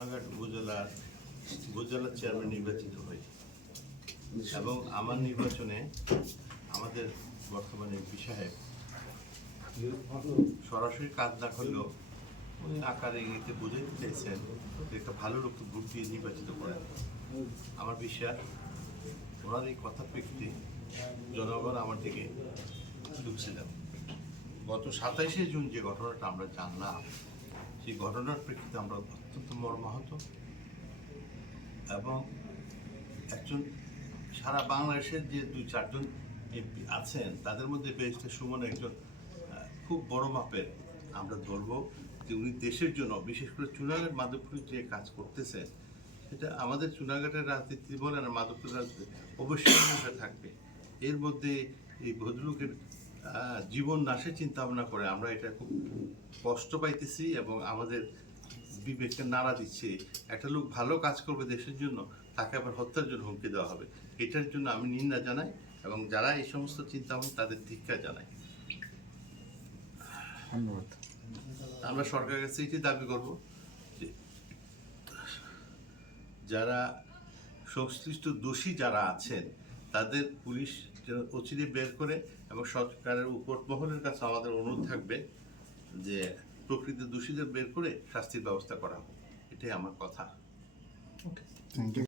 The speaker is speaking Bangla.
রানাঘাট উপজেলার উপজেলা চেয়ারম্যান নির্বাচিত হই এবং আমার নির্বাচনে আমাদের বর্তমানে এমপি সাহেব সরাসরি কাজ না করলেও উনি আকারে ইঙ্গিতে বুঝাইতে চাইছেন একটা ভালো লোককে ভোট দিয়ে নির্বাচিত করেন। আমার বিশ্বাস ওনার এই কথা প্রেক্ষিতে জনগণ আমার দিকে ঢুকছিলাম গত সাতাইশে জুন যে ঘটনাটা আমরা জানলাম সেই ঘটনার প্রেক্ষিতে আমরা অত্যন্ত মর্মাহত এবং একজন সারা বাংলাদেশের যে দুই, চারজন এমপি আছেন, তাদের মধ্যে ব্যারিস্টার সুমন একজন খুব বড় মাপের আমরা ধরবো, যে উনি দেশের জন্য, বিশেষ করে চুনাঘাট মাধবপুরে যে কাজ করতেছেন, সেটা আমাদের চুনাঘাটের রাজনীতি বলেন আর মাধবপুর রাজনীতি, অবশ্যই থাকবে। এর মধ্যে এই ভদ্রলোকের জীবন নাশের চিন্তা ভাবনা করে। আমরা এটা খুব কষ্ট পাইতেছি এবং আমাদের বিবেককে নাড়া দিচ্ছে। একটা লোক ভালো কাজ করবে দেশের জন্য তাকে আবার হত্যার জন্য হুমকি দেওয়া হবে। এটার জন্য আমি নিন্দা জানাই এবং যারা এই সমস্ত চিন্তা ভাবনা তাদের ধিক্ষা জানাই। ধন্যবাদ। আমরা সরকারের কাছে এটি দাবি করব যে যারা সংশ্লিষ্ট দোষী যারা আছেন তাদের পুলিশ যেন অচিরে বের করে এবং সরকারের উপর মহলের কাছে আমাদের অনুরোধ থাকবে যে প্রকৃত দোষীদের বের করে শাস্তির ব্যবস্থা করা হোক। এটাই আমার কথা। Okay thank you